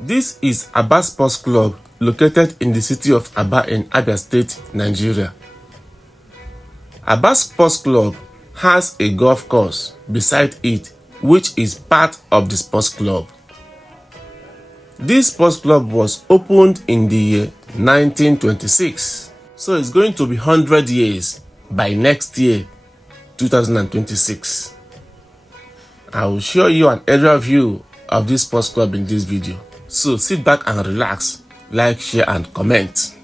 This is Aba Sports Club located in the city of Aba in Abia State, Nigeria. Aba Sports Club has a golf course beside it, which is part of the sports club. This sports club was opened in the year 1926, so it's going to be 100 years by next year, 2026. I will show you an aerial view of this sports club in this video. So sit back and relax, like, share and comment.